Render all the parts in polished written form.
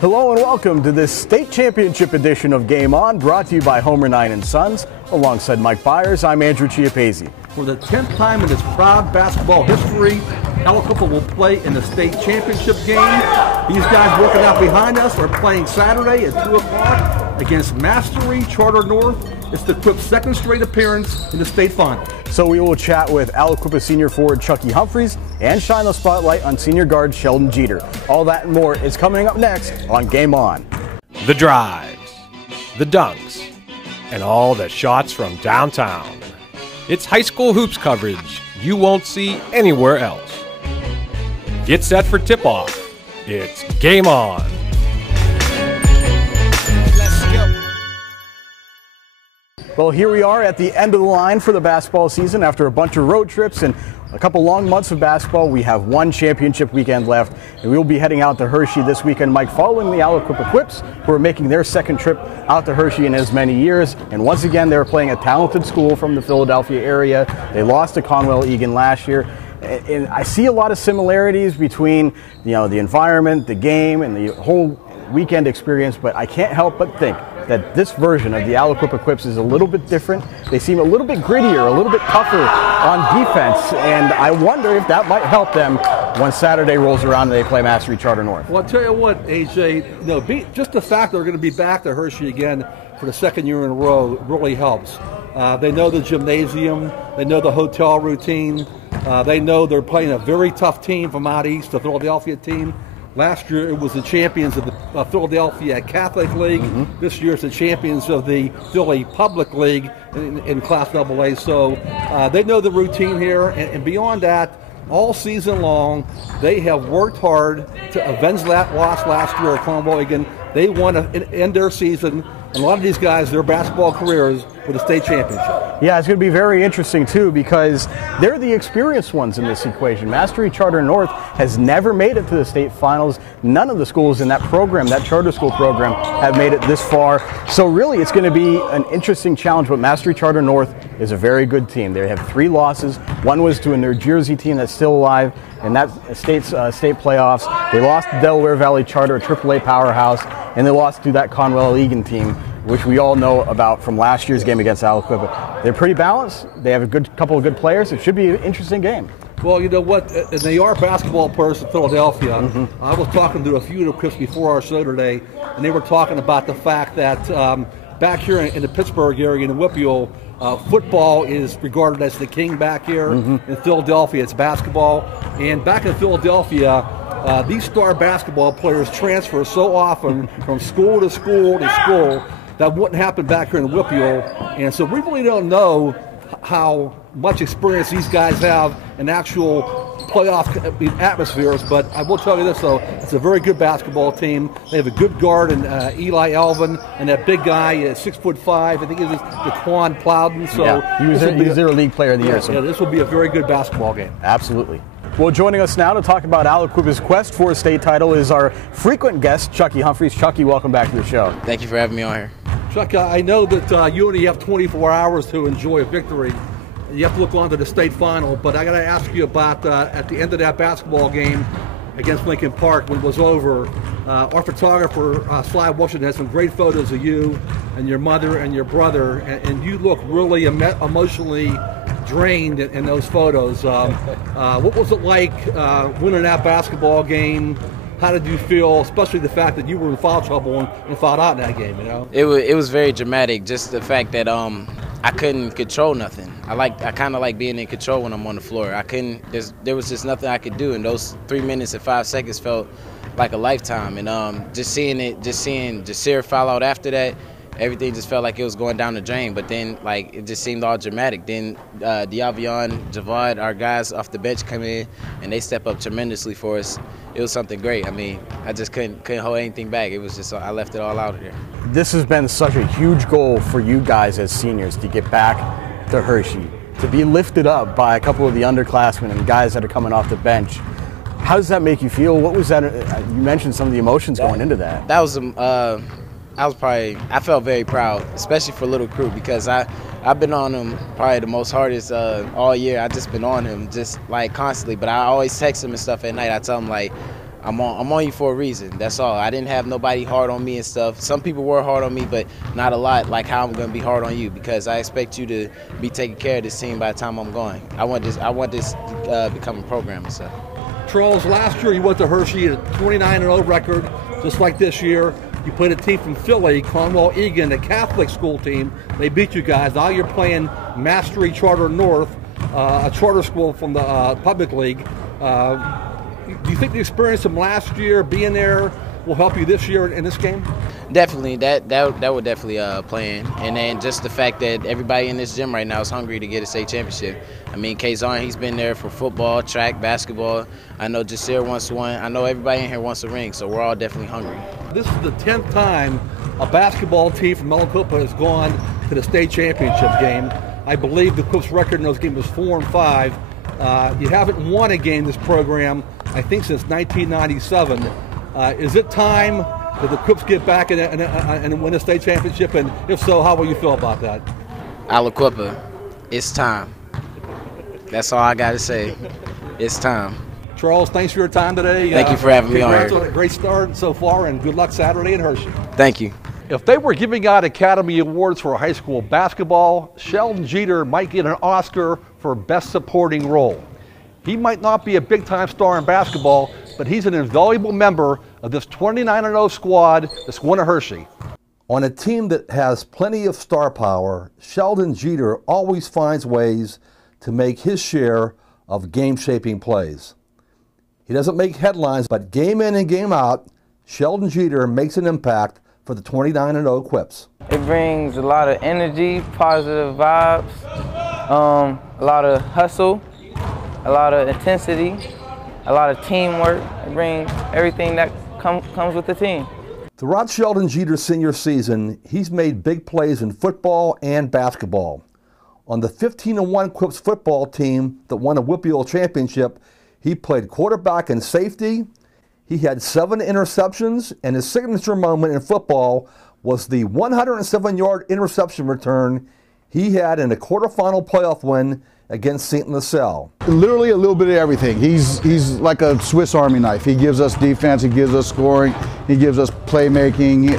Hello and welcome to this state championship edition of Game On, brought to you by Homer 9 & Sons. Alongside Mike Bires, I'm Andrew Chiappazzi. For the 10th time in its proud basketball history, Aliquippa will play in the state championship game. These guys working out behind us are playing Saturday at 2 o'clock against Mastery Charter North. It's the Quips' second straight appearance in the state final. So we will chat with Aliquippa senior forward Chucky Humphries and shine the spotlight on senior guard Sheldon Jeter. All that and more is coming up next on Game On. The drives, the dunks, and all the shots from downtown. It's high school hoops coverage you won't see anywhere else. Get set for tip-off. It's Game On. Well, here we are at the end of the line for the basketball season. After a bunch of road trips and a couple long months of basketball, we have one championship weekend left, and we will be heading out to Hershey this weekend, Mike, following the Aliquippa Quips, who are making their second trip out to Hershey in as many years. And once again, they're playing a talented school from the Philadelphia area. They lost to Conwell-Egan last year. And I see a lot of similarities between, the environment, the game, and the whole weekend experience, but I can't help but think that this version of the Aliquippa Quips is a little bit different. They seem a little bit grittier, a little bit tougher on defense, and I wonder if that might help them when Saturday rolls around and they play Mastery Charter North. Well, I'll tell you what, AJ, just the fact they're going to be back to Hershey again for the second year in a row really helps. They know the gymnasium, they know the hotel routine, they know they're playing a very tough team from out east, the Philadelphia team. Last year, it was the champions of the Philadelphia Catholic League. Mm-hmm. This year, it's the champions of the Philly Public League in Class AA. So they know the routine here. And beyond that, all season long, they have worked hard to avenge that loss last year at Conwell-Egan. They want to end their season, and a lot of these guys, their basketball careers, with a state championship. Yeah, it's going to be very interesting, too, because they're the experienced ones in this equation. Mastery Charter North has never made it to the state finals. None of the schools in that program, that charter school program, have made it this far. So really, it's going to be an interesting challenge, but Mastery Charter North is a very good team. They have 3 losses. One was to a New Jersey team that's still alive in that state playoffs. They lost to Delaware Valley Charter, a AAA powerhouse, and they lost to that Conwell-Egan team, which we all know about from last year's game against Aliquippa. They're pretty balanced. They have a couple of good players. It should be an interesting game. Well, you know what? And they are basketball players in Philadelphia. Mm-hmm. I was talking to a few of the Quips before our show today, and they were talking about the fact that back here in the Pittsburgh area, in Whitfield, football is regarded as the king back here. Mm-hmm. In Philadelphia, it's basketball. And back in Philadelphia, these star basketball players transfer so often from school to school to school. That wouldn't happen back here in Whitfield. And so we really don't know how much experience these guys have in actual playoff atmospheres. But I will tell you this, though, it's a very good basketball team. They have a good guard in Eli Alvin, and that big guy, 6'5", I think it is DeQuan Plowden. So yeah, he was their league player of the year. So. Yeah, this will be a very good basketball game. Absolutely. Well, joining us now to talk about Aliquippa's quest for a state title is our frequent guest, Chucky Humphries. Chucky, welcome back to the show. Thank you for having me on here. Chuck, I know that you only have 24 hours to enjoy a victory. You have to look on to the state final, but I got to ask you about at the end of that basketball game against Lincoln Park when it was over, our photographer, Sly Washington, had some great photos of you and your mother and your brother, and you look really emotionally drained in those photos. What was it like winning that basketball game? How did you feel, especially the fact that you were in foul trouble and fouled out in that game? It was very dramatic. Just the fact that I couldn't control nothing. I kind of like being in control when I'm on the floor. There was just nothing I could do, and those 3 minutes and 5 seconds felt like a lifetime. And just seeing Jasir foul out after that, everything just felt like it was going down the drain. But then, it just seemed all dramatic. Then Diavion, Javad, our guys off the bench come in, and they step up tremendously for us. It was something great. I mean, I just couldn't hold anything back. It was just, I left it all out there. This has been such a huge goal for you guys as seniors to get back to Hershey, to be lifted up by a couple of the underclassmen and guys that are coming off the bench. How does that make you feel? What was that? You mentioned some of the emotions going into that. That was I felt very proud, especially for Little Crew, because I've been on him probably the most hardest all year. I just been on him just constantly, but I always text him and stuff at night. I tell him I'm on you for a reason. That's all. I didn't have nobody hard on me and stuff. Some people were hard on me, but not a lot like how I'm going to be hard on you, because I expect you to be taking care of this team by the time I'm going. I want this to become a program and stuff. Charles, last year you went to Hershey, a 29-0 record, just like this year. You played a team from Philly, Conwell Egan, a Catholic school team. They beat you guys. Now you're playing Mastery Charter North, a charter school from the public league. Do you think the experience from last year, being there, will help you this year in this game? Definitely, that would definitely play in. And then just the fact that everybody in this gym right now is hungry to get a state championship. I mean, Kazan, he's been there for football, track, basketball. I know Jasir wants one. I know everybody in here wants a ring, so we're all definitely hungry. This is the 10th time a basketball team from Aliquippa has gone to the state championship game. I believe the Quips record in those games was 4-5. You haven't won a game this program, I think, since 1997. Is it time that the Quips get back and win a state championship? And if so, how will you feel about that? Aliquippa, it's time. That's all I got to say. It's time. Charles, thanks for your time today. Thank you for having me on here. Congrats on a great start so far, and good luck Saturday in Hershey. Thank you. If they were giving out Academy Awards for high school basketball, Sheldon Jeter might get an Oscar for Best Supporting Role. He might not be a big-time star in basketball, but he's an invaluable member of this 29-0 squad that's won a Hershey. On a team that has plenty of star power, Sheldon Jeter always finds ways to make his share of game-shaping plays. He doesn't make headlines, but game in and game out, Sheldon Jeter makes an impact for the 29-0 Quips. It brings a lot of energy, positive vibes, a lot of hustle, a lot of intensity, a lot of teamwork. It brings everything that comes with the team. Throughout Sheldon Jeter's senior season, he's made big plays in football and basketball. On the 15-1 Quips football team that won a WPIAA championship, he played quarterback and safety. He had 7 interceptions, and his signature moment in football was the 107-yard interception return he had in a quarterfinal playoff win against St. Lascelles. Literally a little bit of everything. He's like a Swiss Army knife. He gives us defense, he gives us scoring, he gives us playmaking,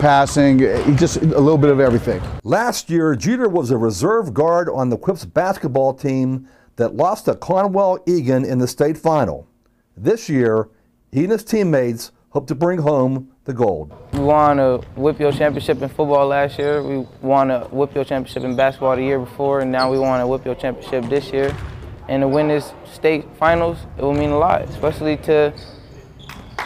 passing, just a little bit of everything. Last year, Jeter was a reserve guard on the Quips basketball team that lost to Conwell Egan in the state final. This year, he and his teammates hope to bring home the gold. We won a WPIAA championship in football last year. We won a WPIAA championship in basketball the year before, and now we won a WPIAA championship this year. And to win this state finals, it will mean a lot, especially to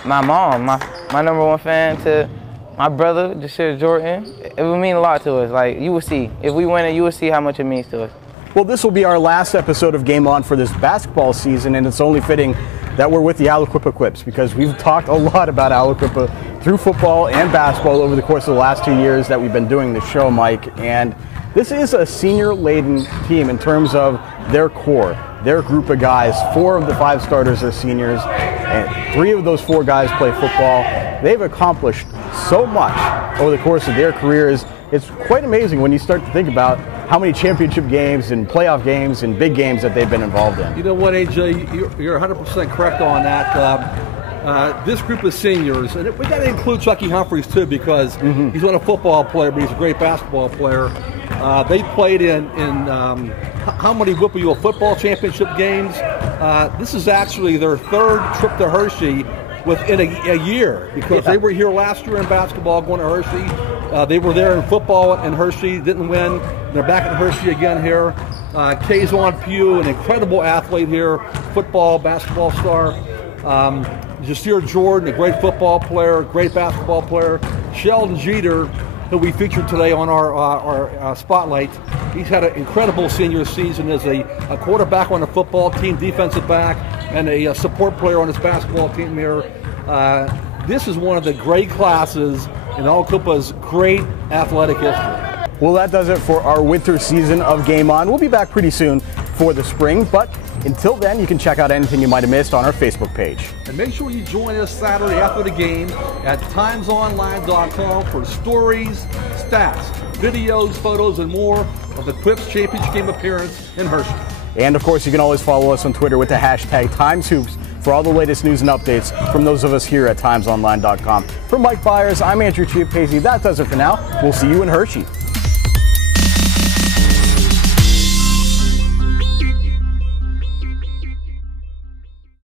my mom, my #1 fan, to my brother, Jasir Jordan. It will mean a lot to us. Like, you will see. If we win it, you will see how much it means to us. Well, this will be our last episode of Game On for this basketball season, and it's only fitting that we're with the Aliquippa Quips, because we've talked a lot about Aliquippa through football and basketball over the course of the last 2 years that we've been doing this show, Mike. And this is a senior-laden team in terms of their core, their group of guys. 4 of the 5 starters are seniors, and 3 of those 4 guys play football. They've accomplished so much over the course of their careers. It's quite amazing when you start to think about how many championship games and playoff games and big games that they've been involved in. You know what, AJ, you're 100% correct on that. This group of seniors, and we got to include Chucky Humphries too, because he's not a football player, but he's a great basketball player. They played in how many WPIAA football championship games? This is actually their 3rd trip to Hershey within a year, because they were here last year in basketball going to Hershey. They were there in football in Hershey, didn't win. They're back in Hershey again here. Kazan Pugh, an incredible athlete here, football, basketball star. Jasir Jordan, a great football player, great basketball player. Sheldon Jeter, who we featured today on our spotlight. He's had an incredible senior season as a quarterback on the football team, defensive back, and a support player on his basketball team here. This is one of the great classes in Aliquippa's great athletic history. Well, that does it for our winter season of Game On. We'll be back pretty soon for the spring, but until then, you can check out anything you might have missed on our Facebook page. And make sure you join us Saturday after the game at timesonline.com for stories, stats, videos, photos, and more of the Quips championship game appearance in Hershey. And of course, you can always follow us on Twitter with the hashtag TimesHoops for all the latest news and updates from those of us here at timesonline.com. For Mike Bires, I'm Andrew Chiappazzi. That does it for now. We'll see you in Hershey.